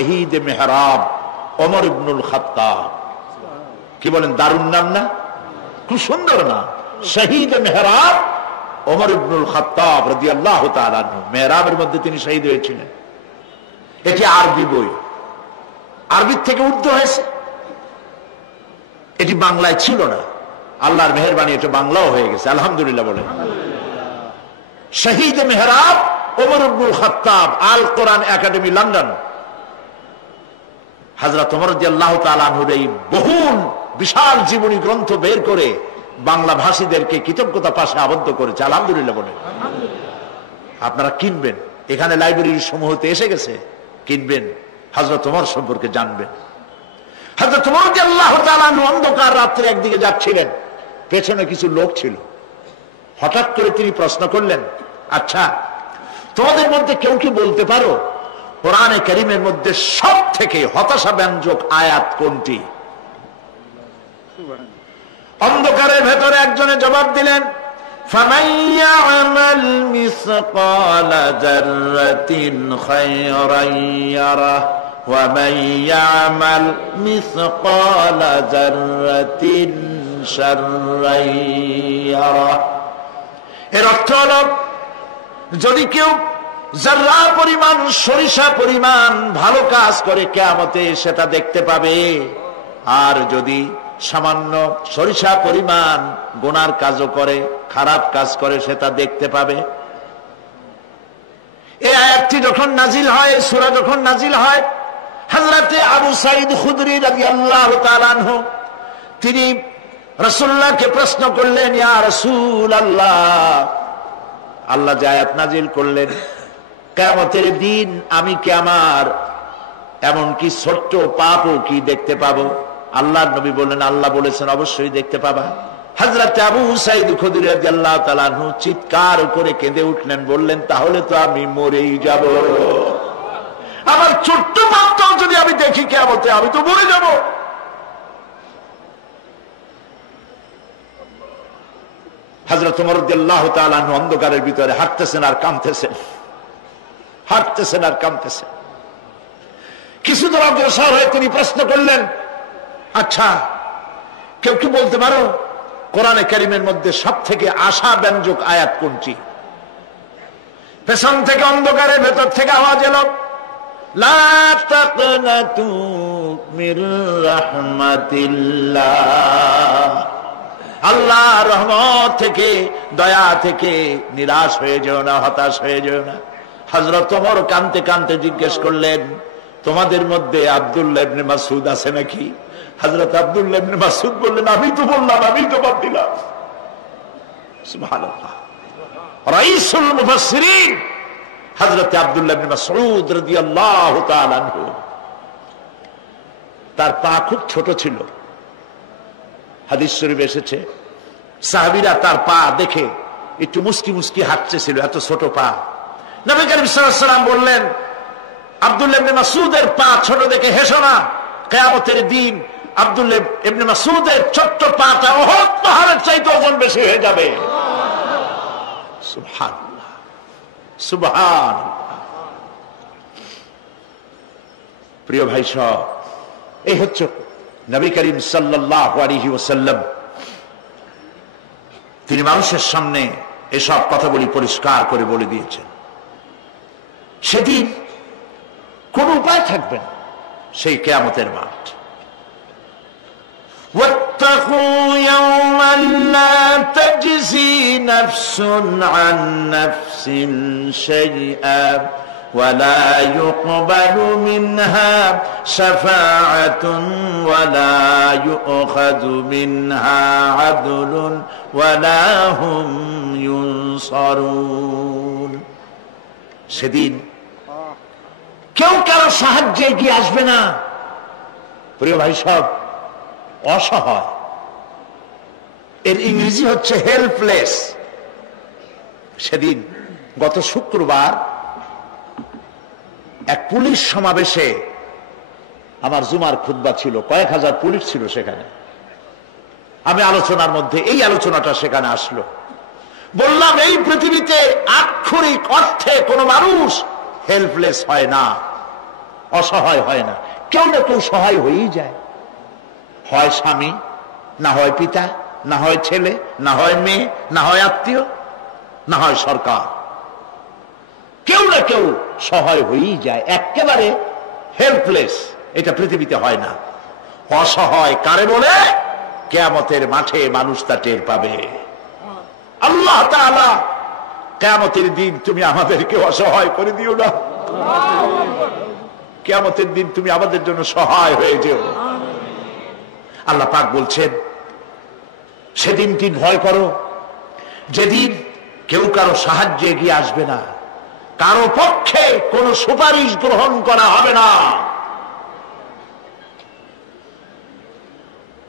শহীদ মেহরাব ওমর ইবনুল খাত্তাব। কি বলেন, দারুণ নাম না? খুব সুন্দর না? শহীদ মেহরাব ওমর ইবনুল খাত্তাব রাদিয়াল্লাহু তাআলা আনহু। মেহরাবের মধ্যে তিনি শহীদ হয়েছিলেন। এটি আরবি বই, আরবির থেকে উর্দু হয়েছে। এটি বাংলায় ছিল না, আল্লাহর মেহেরবানি এটা বাংলাও হয়ে গেছে, আলহামদুলিল্লাহ বলেন। শহীদ মেহরাব ওমর ইবনুল খাত্তাব, আল কোরআন একাডেমি, লন্ডন। হযরত ওমর রাদিয়াল্লাহু তাআলা আনহুর এই বহুল বিশাল জীবনী গ্রন্থ বের করে বাংলা ভাষীদেরকে কৃতজ্ঞতা পাশে আবদ্ধ করেছে, আলহামদুলিল্লাহ বলেন। আপনারা কিনবেন, এখানে লাইব্রেরির সমূহতে এসে গেছে, কিনবেন, হযরত ওমর সম্পর্কে জানবেন। হযরত ওমর রাদিয়াল্লাহু তাআলা আনহু অন্ধকার রাত্রে একদিকে যাচ্ছিলেন, পেছনে কিছু লোক ছিল। হঠাৎ করে তিনি প্রশ্ন করলেন, আচ্ছা তোমাদের মধ্যে কেউ কি বলতে পারো কোরআনে কারীমের মধ্যে সব থেকে হতাশাব্যঞ্জক আয়াত কোনটি? অন্ধকারের ভেতরে একজনে জবাব দিলেন, ফামান ইয়ামাল মিসকালা যাররাতিন খায়রান ইয়ারাহ ওয়া মান ইয়ামাল মিসকালা যাররাতিন শাররান ইয়ারাহ। এর অর্থ হলো, যদি কেউ যারা পরিমাণ, সরিষা পরিমাণ ভালো কাজ করে কিয়ামতে সেটা দেখতে পাবে, আর যদি সামান্য সরিষা পরিমাণ গুনার কাজও করে, খারাপ কাজ করে, সেটা দেখতে পাবে। এই আয়াতটি যখন নাজিল হয়, সূরা যখন নাজিল হয়, হযরতে আবু সাঈদ খুদরি রাদিয়াল্লাহু তাআলা আনহু তিনি রাসূলুল্লাহকে প্রশ্ন করলেন, ইয়া রাসূলুল্লাহ, আল্লাহ যে আয়াত নাজিল করলেন, কিয়ামতের দিন আমি কি আমার এমনকি ছোট্ট পাপও কি দেখতে পাবো? আল্লাহর নবী বললেন, আল্লাহ বলেছেন অবশ্যই দেখতে পাবা। হযরত আবু সাঈদ খুদরি রাদিয়াল্লাহু তাআলা আনহু চিৎকার করে কেঁদে উঠলেন, বললেন, তাহলে তো আমি মরেই যাব, আমার ছোট্ট পাপটাও যদি আমি দেখি কিয়ামতে, আমি তো মরে যাব। হযরত ওমর রাদিয়াল্লাহু তাআলা আনহু অন্ধকারের ভিতরে হাঁটতেছেন আর কাঁদতেছেন, হাঁটতেছেন আর কাঁদতেছেন। কিছু দূর অগ্রসর হয়ে তিনি প্রশ্ন করলেন, আচ্ছা কেউ কি বলতে পারো কোরআনে কারীমের মধ্যে সব থেকে আশাব্যঞ্জক আয়াত কোনটি? পেছন থেকে অন্ধকারের ভেতর থেকে আওয়াজ এলো, লা তাকনাতু মির রাহমাতিল্লাহ, আল্লাহর রহমত থেকে, দয়া থেকে নিরাশ হয়ে যেও না, হতাশ হয়ে যেও না। হযরত ওমর কাঁদতে কাঁদতে জিজ্ঞেস করলেন, তোমাদের মধ্যে আব্দুল্লাহ ইবনে মাসউদ আছে নাকি? হযরত আব্দুল্লাহ ইবনে মাসউদ বললেন, আমি তো বললাম, আমি তো বাদ দিলাম। সুবহানাল্লাহ। রাইসুল মুফাসসিরিন হযরত আব্দুল্লাহ ইবনে মাসউদ রাদিয়াল্লাহু তাআলা আনহু, তার পা খুব ছোট ছিল। হাদিস শরীফে এসেছে, সাহাবীরা তার পা দেখে একটু মুস্কি মুস্কি হাঁটতেছিল, এত ছোট পা। নবী করিম সাল্লাল্লাহু আলাইহি ওয়াসাল্লাম বললেন, আব্দুল্লাহ ইবনে মাসউদের পা ছোট দেখে হেসো না, কিয়ামতের দিন আব্দুল্লাহ ইবনে মাসউদের ছোট্ট পাটা উহুদ পাহাড়ের চাইতে ওজন বেশি হয়ে যাবে। সুবহানাল্লাহ, সুবহানাল্লাহ। প্রিয় ভাই সব, এই হচ্ছে নবী করিম সাল্লাল্লাহু আলাইহি ওয়াসাল্লাম। তিনি মানুষের সামনে এসব কথাগুলি পরিষ্কার করে বলে দিয়েছেন। সেদিন কোন উপায় থাকবে না, সেই কিয়ামতের মাঠ। واتقوا يوما لا تجزي نفس عن نفس شيئا ولا يقبل منها شفاعة ولا يؤخذ منها عدل ولا هم ينصرون। সেদিন কেউ কারো সাহায্যে এগিয়ে আসবে না। প্রিয় ভাই সব, অসহায়, এর ইংরেজি হচ্ছে হেল্পলেস। সেদিন গত শুক্রবার এক পুলিশ সমাবেশে আমার জুমার খুতবা ছিল, কয়েক হাজার পুলিশ ছিল সেখানে। আমি আলোচনার মধ্যে এই আলোচনাটা সেখানে আসলো। বললাম, এই পৃথিবীতে আক্ষরিক অর্থে কোনো মানুষ হেল্পলেস হয় না। অসহায় হয় না। কেউ না কেউ সহায় হয়েই যায়, হয় স্বামী, না হয় পিতা, না হয় ছেলে, না হয় মেয়ে, না হয় আত্মীয়, না হয় সরকার। কেউ না কেউ সহায় হয়েই যায়। একেবারে হেল্পলেস এটা পৃথিবীতে হয় না। অসহায় কারে বলে? কিয়ামতের মাঠে মানুষ তা টের পাবে। আল্লাহ তাআলা কিয়ামতের দিন তুমি আমাদেরকে অসহায় করে দিও না। কিয়ামতের দিন তুমি আমাদের জন্য সহায় হয়ে যেও। আল্লাহ পাক বলছেন, সেদিন কি ভয় করো যেদিন কেউ কারো সাহায্যে এগিয়ে আসবে না, কারো পক্ষে কোনো সুপারিশ গ্রহণ করা হবে না,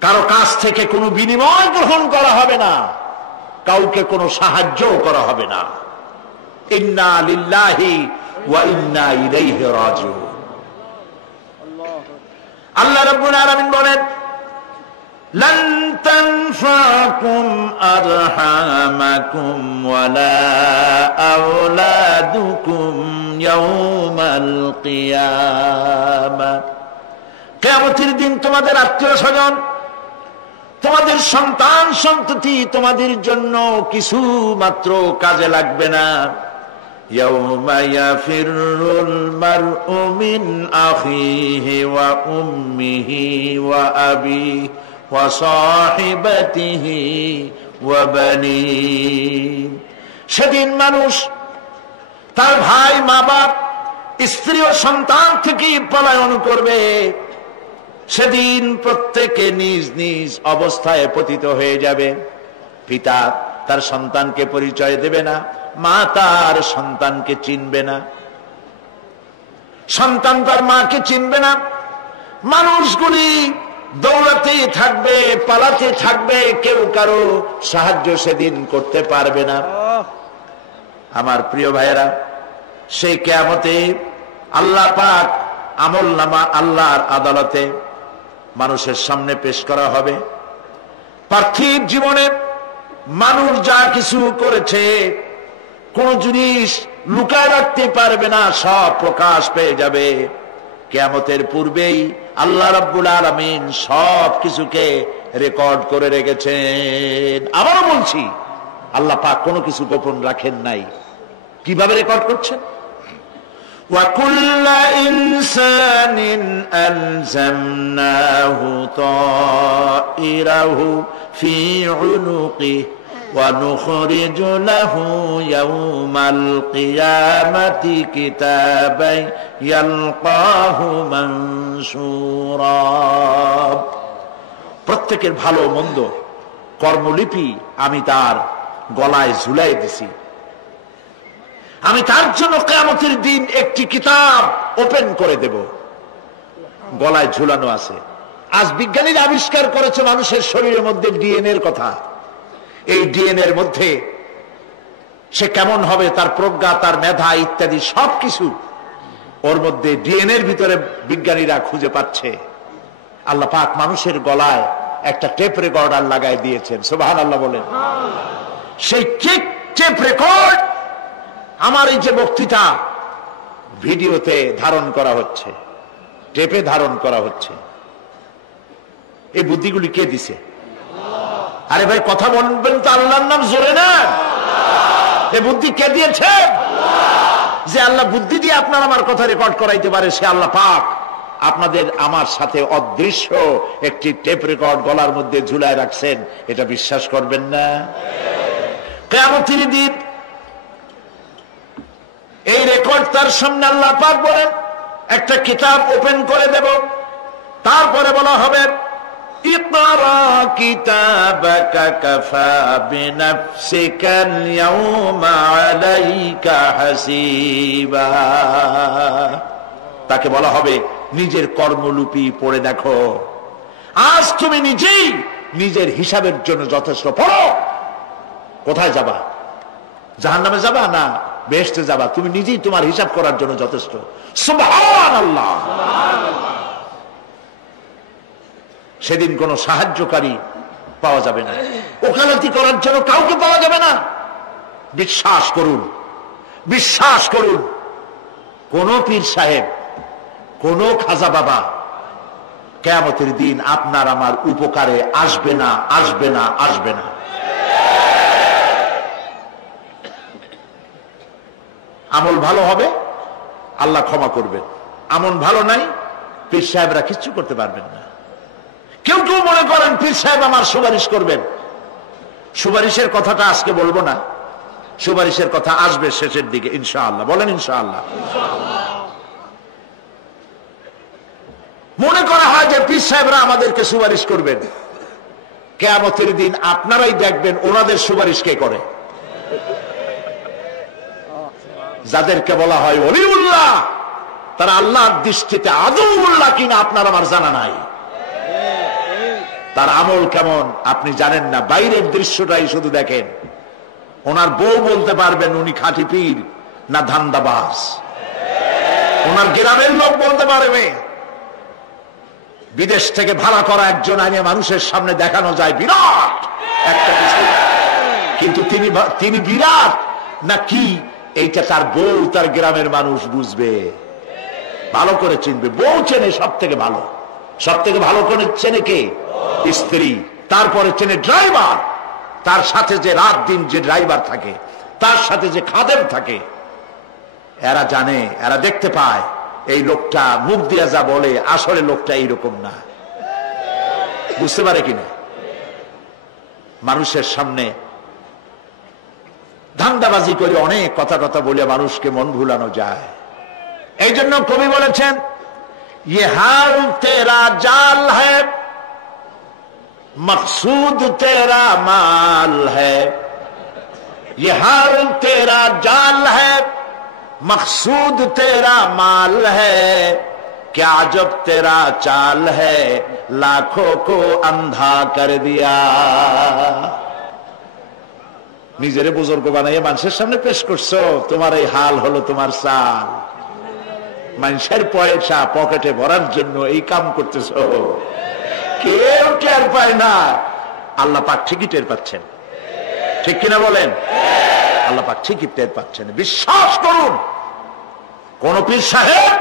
কারো কাছ থেকে কোনো বিনিময় গ্রহণ করা হবে না, কাউকে কোনো সাহায্য করা হবে না। ইন্না লিল্লাহি ওয়া ইন্না ইলাইহি রাজিউন। আল্লাহ রাব্বুল আলামিন বলেন, লান তানফাকুম আরহামাকুম ওয়ালা আওলাদুকুম ইয়াউমাল কিয়ামা। কিয়ামতের দিন তোমাদের আত্মীয়-স্বজন, তোমাদের সন্তান সন্ততি তোমাদের জন্য কিছু মাত্র কাজে লাগবে না। ইয়াউমা ইয়াফিরুল মারউ মিন আখিহি ওয়া উম্মিহি ওয়া আবিহি ওয়া সাহিবাতিহি ওয়া বানিহি। সেদিন মানুষ তার ভাই, মা বাপ, স্ত্রী ও সন্তান থেকে পলায়ন করবে। সেদিন প্রত্যেকে নিজ নিজ অবস্থায় পতিত হয়ে যাবে। পিতা তার সন্তানকে পরিচয় দেবে না, মা তার সন্তানকে চিনবে না, সন্তান তার মাকে চিনবে না। মানুষগুলি দৌড়াতে থাকবে, পালাতে থাকবে, কেউ কারো সাহায্য সেদিন করতে পারবে না। আমার প্রিয় ভাইয়েরা, সেই কিয়ামতে আল্লাহ পাক আমলনামা আল্লাহর আদালতে মানুষের সামনে পেশ করা হবে। পার্থিব জীবনে মানুষ যা কিছু করেছে কোন জিনিস লুকায় রাখতে পারবে না, সব প্রকাশ পেয়ে যাবে। কিয়ামতের পূর্বেই আল্লাহ রাব্বুল আলামিন সব কিছুকে রেকর্ড করে রেখেছেন। আবারও বলছি, আল্লাহ পাক কোনো কিছু গোপন রাখেন নাই। কিভাবে রেকর্ড করছেন? وَكُلَّ إِنسَانٍ أَلْزَمْنَاهُ طَائِرَهُ فِي عُنُقِهِ وَنُخْرِجُ لَهُ يَوْمَ الْقِيَامَةِ كِتَابًا يَلْقَاهُ مَنشُورًا। প্রত্যেকের ভালো মন্দ কর্মলিপি আমি তার গলায় ঝুলাই দিছি। আমি তার জন্য কিয়ামতের দিন একটি কিতাব ওপেন করে দেব, গলায় ঝুলানো আছে। আজ বিজ্ঞানীরা আবিষ্কার করেছে মানুষের শরীরের মধ্যে ডিএনএ এর কথা। এই ডিএনএ এর মধ্যে সে কেমন হবে, তার প্রজ্ঞা, তার মেধা ইত্যাদি সবকিছু ওর মধ্যে ডিএনএ এর ভিতরে বিজ্ঞানীরা খুঁজে পাচ্ছে। আল্লাহ পাক মানুষের গলায় একটা টেপ রেকর্ডার লাগাই দিয়েছেন। সুবহানাল্লাহ বলেন। সেই টেপ রেকর্ড আমার এই যে বক্তৃতা ভিডিওতে ধারণ করা হচ্ছে, টেপে ধারণ করা হচ্ছে, এই বুদ্ধিগুলি কে দিছে? আরে ভাই কথা বলবেন তো আল্লাহর নাম জোরে না। এই বুদ্ধি কে দিয়েছে? যে আল্লাহ বুদ্ধি দিয়ে আপনার আমার কথা রেকর্ড করাইতে পারে, সে আল্লাহ পাক আপনাদের আমার সাথে অদৃশ্য একটি টেপ রেকর্ড গলার মধ্যে ঝুলায় রাখছেন। এটা বিশ্বাস করবেন না? কিয়ামতের দিন এই রেকর্ড তার সামনে আল্লাহ পাক বলেন একটা কিতাব ওপেন করে দেব। তারপরে বলা হবে, ইকরা কিতাবাকা কাফা বিনাফসিকাল ইয়াউমা আলাইকা হাসিবা। তাকে বলা হবে, নিজের কর্মলিপি পড়ে দেখো, আজ তুমি নিজেই নিজের হিসাবের জন্য যথেষ্ট। পড়ো। কোথায় যাবা? জাহান্নামে যাবা না বেহেশতে যাবা? তুমি নিজেই তোমার হিসাব করার জন্য যথেষ্ট। সুবহানাল্লাহ। সেদিন কোনো সাহায্যকারী পাওয়া যাবে না, ওকালতি করার জন্য কাউকে পাওয়া যাবে না। বিশ্বাস করুন, বিশ্বাস করুন, কোন পীর সাহেব, কোন খাজা বাবা কিয়ামতের দিন আপনার আমার উপকারে আসবে না, আসবে না, আসবে না। আমল ভালো হবে, আল্লাহ ক্ষমা করবেন। আমল ভালো নাই, পীর সাহেবরা কিচ্ছু করতে পারবেন না। কেউ কেউ মনে করেন পীর সাহেব আমার সুপারিশ করবেন। সুপারিশের কথাটা আজকে বলবো না, সুপারিশের কথা আসবে শেষের দিকে ইনশাআল্লাহ। বলেন ইনশাআল্লাহ। মনে করা হয় যে পীর সাহেবরা আমাদেরকে সুপারিশ করবেন। কিয়ামতের দিন আপনারাই দেখবেন ওনাদের সুপারিশ কে করে। যাদেরকে বলা হয় ওলিউল্লাহ, তারা আল্লাহর দৃষ্টিতে আদৌল্লাহ কিনা আপনার আমার জানা নাই। তার আমল কেমন আপনি জানেন না, বাইরের দৃশ্যটাই শুধু দেখেন। ওনার বউ বলতে পারবেন উনি খাঁটি পীর না ধান্দাবাজ। ওনার গ্রামের লোক বলতে পারবে। বিদেশ থেকে ভাড়া করা একজন আইনে মানুষের সামনে দেখানো যায় বিরাট একটা কিছু, কিন্তু তিনি বিরাট না কি এইটা তার বউ, তার গ্রামের মানুষ বুঝবে, ভালো করে চিনবে। বউ চেনে সব থেকে ভালো, সব থেকে ভালো করে চেনে কে? স্ত্রী। তারপরে চেনে ড্রাইভার, তার সাথে যে রাত দিন যে ড্রাইভার থাকে, তার সাথে যে খাদেম থাকে। এরা জানে, এরা দেখতে পায় এই লোকটা মুখ দিয়া যা বলে আসলে লোকটা এইরকম না। বুঝতে পারে কিনা? মানুষের সামনে ধান্দাবাজি করে অনেক কথা কথা বলে মানুষকে মন ভুলানো যায়। এই জন্য কবি বলেছেন, ये हाल तेरा जाल है, मकसूद तेरा माल है। ये हाल तेरा जाल है, मकसूद तेरा माल है। क्या जब तेरा चाल है, लाखों को अंधा कर दिया। নিজের বুজুর্গ বানাইয়া মানুষের সামনে পেশ করছো, তোমার এই হাল হলো তোমার চাল। মানুষের পয়সা পকেটে ভরার জন্য এই কাম করতেছো, কেউ টের পায় না। আল্লাহ পাক ঠিকই টের পাচ্ছেন, ঠিক কিনা বলেন? আল্লাহ পাক ঠিকই টের পাচ্ছেন। বিশ্বাস করুন, কোন পীর সাহেব,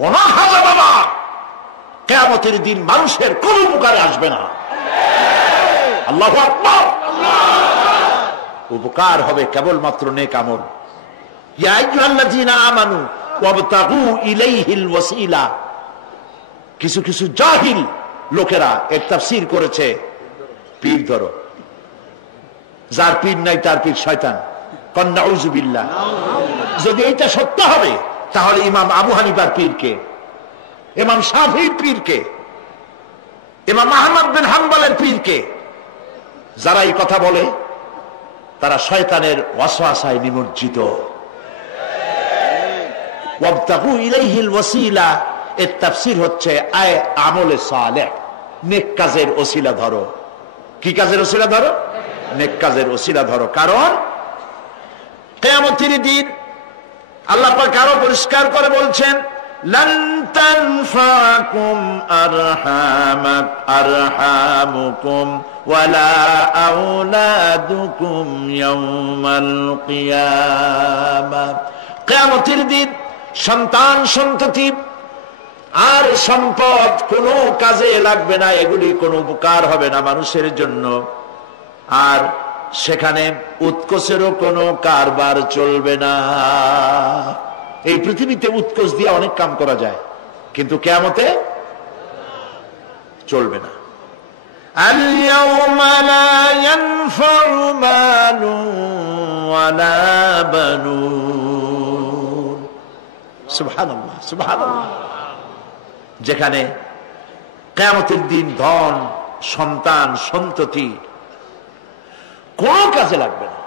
কোন খাজা বাবা কিয়ামতের দিন মানুষের কোন উপকারে আসবে না। আল্লাহু আকবার। উপকার হবে কেবলমাত্র নেক আমল। ইয়া আইয়ুহাল্লাযীনা আমানু ওয়াবতাগু ইলাইহিল ওয়াসিলা। কিছু কিছু জাহিল লোকেরা এর তাফসীর করেছে, পীর ধরো, যার পীর নাই তার পীর শয়তান। কন নাউযু বিল্লাহ। যদি এটা সত্য হবে তাহলে ইমাম আবু হানিফার পীরকে, ইমাম শাফিঈর পীরকে, ইমাম আহমদ বিন হাম্বলের পীরকে, যারা এই কথা বলে তারা শয়তানের ওয়াসওয়াসায় নিমজ্জিত। ওয়াবতাগু ইলাইহিল ওয়াসিলা এর তাফসীর হচ্ছে আয় আমলে সালেহ, নেক কাজের ওসিলা ধরো। কি কাজের ওসিলা ধরো? নেক কাজের ওসিলা ধরো। কারণ কিয়ামতের দিন আল্লাহ পাক আরো পরিষ্কার করে বলছেন, লান তানফাকুম আরহামুকুম ওয়ালা আওলাদুকুম ইয়াউমাল কিয়ামাহ। কিয়ামতের দিন সন্তান সন্ততি আর সম্পদ কোনো কাজে লাগবে না, এগুলি কোনো উপকার হবে না মানুষের জন্য। আর সেখানে উৎকোচেরও কোনো কারবার চলবে না। এই পৃথিবীতে উৎকোচ দিয়ে অনেক কাম করা যায়, কিন্তু কিয়ামতে চলবে না। আল-ইয়াওমা লা ইয়ানফাউ মালুন ওয়ালা বানুন। সুবহানাল্লাহ, সুবহানাল্লাহ। যেখানে কিয়ামতের দিন ধন, সন্তান, সন্ততি কোনো কাজে লাগবে না।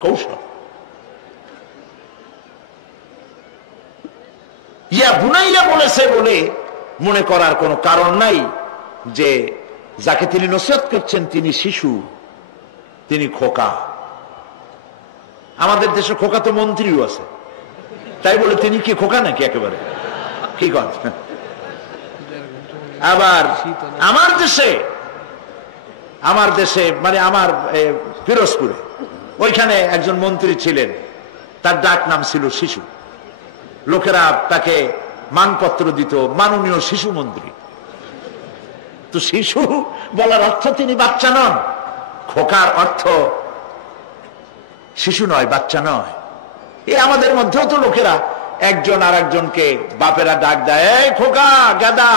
কৌশল। ইয়া বুনাইয়া বলেছে বলে মনে করার কোনো কারণ নাই যে যাকে তিনি নসিহত করছেন তিনি শিশু, তিনি খোকা। আমাদের দেশে খোকা তো মন্ত্রীও আছে, তাই বলে তিনি কি খোকা নাকি একেবারে? কি কথা। আবার আমার দেশে মানে আমার পিরোজপুরে ওইখানে একজন মন্ত্রী ছিলেন, তার ডাক নাম ছিল শিশু। লোকেরা তাকে মানপত্র দিত মাননীয় শিশু মন্ত্রী। তো শিশু বলার অর্থ তিনি বাচ্চা নন, খোকার অর্থ শিশু নয়, বাচ্চা নয়। এই আমাদের মধ্যেও তো লোকেরা একজন আর একজনকে বাপেরা ডাক দেয়, এই খোকা, গাদা।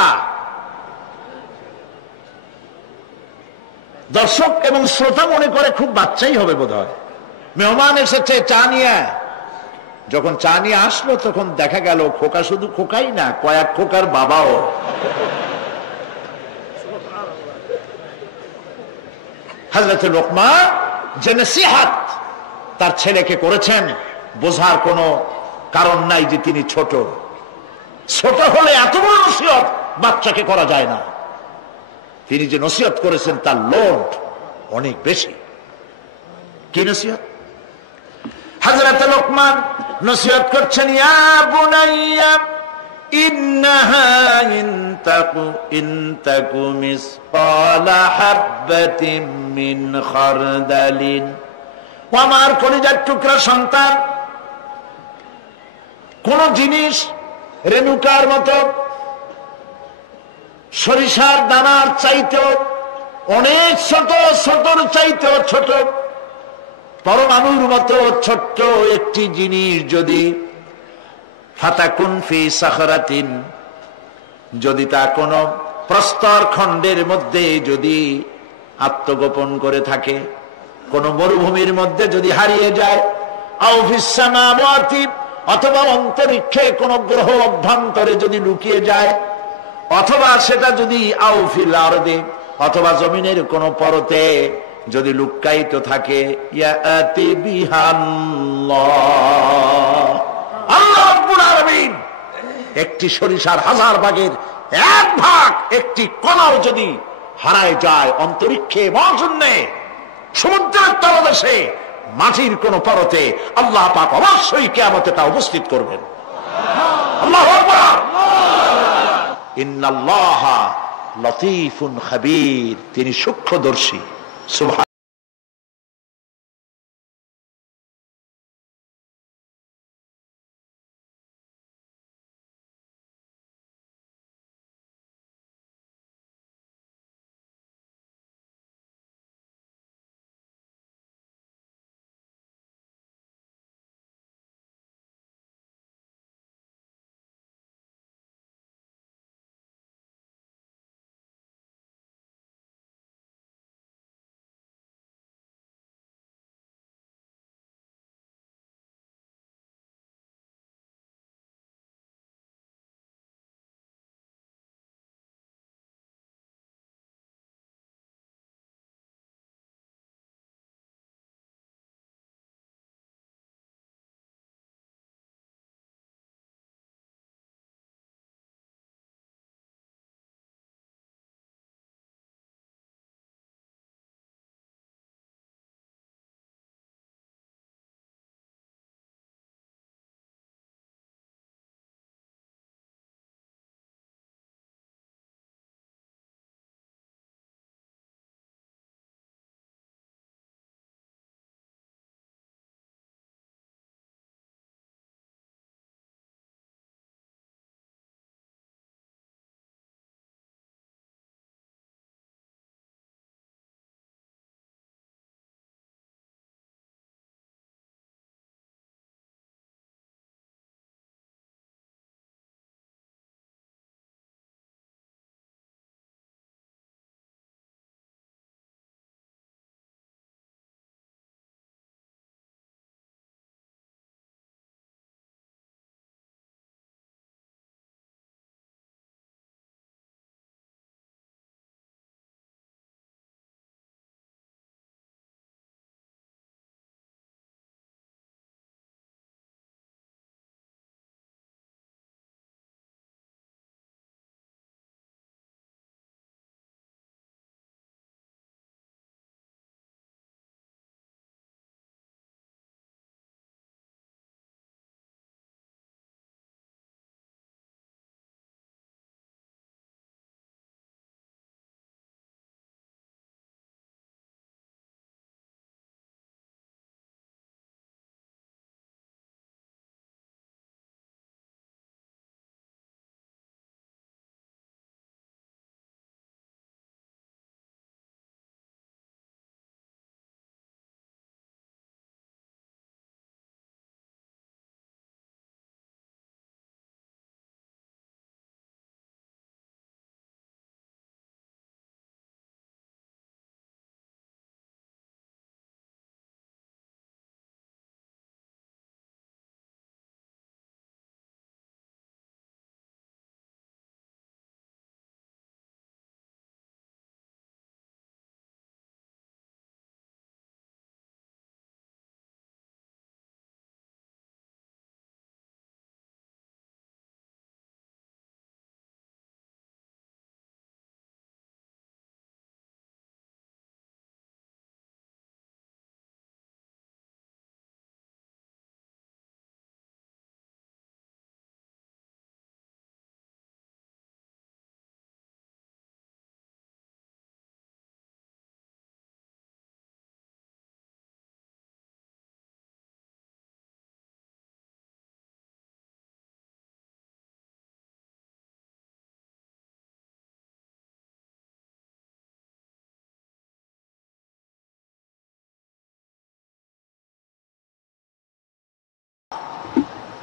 দর্শক এবং শ্রোতা মনে করে খুব বাচ্চাই হবে বোধ হয়। মেহমান এসেছে চা নিয়ে, যখন চা নিয়ে আসলো তখন দেখা গেল খোকা শুধু খোকাই না, কয়েক খোকার বাবাও। হযরত লোকমান যে নসিহত তার ছেলেকে করেছেন, বোঝার কোনো কারণ নাই যে তিনি ছোট। ছোট হলে এত বড় নসিহত বাচ্চাকে করা যায় না। তিনি যে নসিহত করেছেন তার লোড অনেক বেশি। কি নসিহত? হযরত লোকমান নসিহত করছেন, ইয়া বুনাইয়া ইন্নাহা ইনতাকু মিসকালা হাববাতিন মিন খারদালিন। ও আমার কলিজার টুকরা সন্তান, কোন জিনিস রেণুকার মতো, সরিষার দানার চাইতেও অনেক ছোট, ছোটর চাইতেও ছোট, পরমাণুর মতো ছোট্ট একটি জিনিস যদি ফাতাকুন ফি সাখরাতিন, যদি তা কোন প্রস্তর খণ্ডের মধ্যে যদি আত্মগোপন করে থাকে, কোন মরুভূমির মধ্যে যদি হারিয়ে যায়, আও ফিস সামাওয়াতি, অথবা অন্তরিক্ষে কোন গ্রহ অভ্যন্তরে যদি লুকিয়ে যায়, অথবা সেটা যদি আও ফিল আরদি, অথবা জমিনের কোন পরতে যদি লুক্কায়িত থাকে, ইয়াতি বিহাল্লাহ, আল্লাহ রাব্বুল আলামিন একটি সরিষার 1000 ভাগের 1 ভাগ, একটি কণাও যদি হারায় যায় অন্তরিক্ষে, মহাশূন্যে, সমুদ্রের তলদেশে, মাটির কোন পরতে, আল্লাহ পাক অবশ্যই কিয়ামতে তা উপস্থিত করবেন। আল্লাহু আকবার। ইন্নাল্লাহা লতীফুন খাবীর, তিনি সূক্ষ্মদর্শী। সুবহান।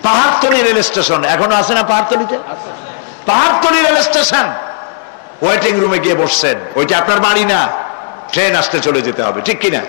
পাহাড়তলী রেল স্টেশন এখনো আছে না? পাহাড়তলীতে পাহাড়তলী রেল স্টেশন, ওয়েটিং রুমে গিয়ে বসছেন। ওইটা আপনার বাড়ি না, ট্রেন আসতে চলে যেতে হবে, ঠিক কিনা?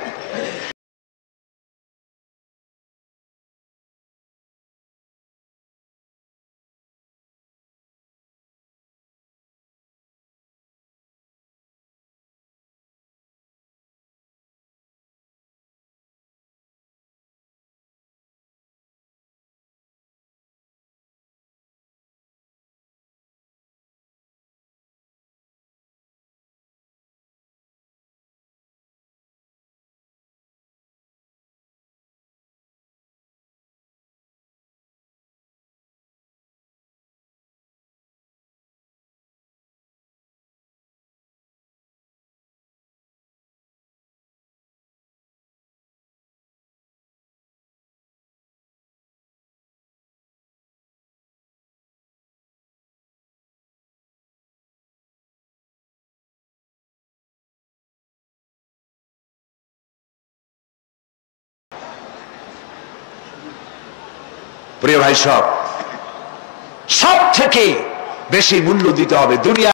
প্রিয় ভাই, সব থেকে বেশি মূল্য দিতে হবে দুনিয়া।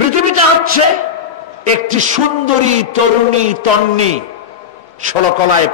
পৃথিবীটা হচ্ছে একটি সুন্দরী তরুণী তন্নি 16 কলায়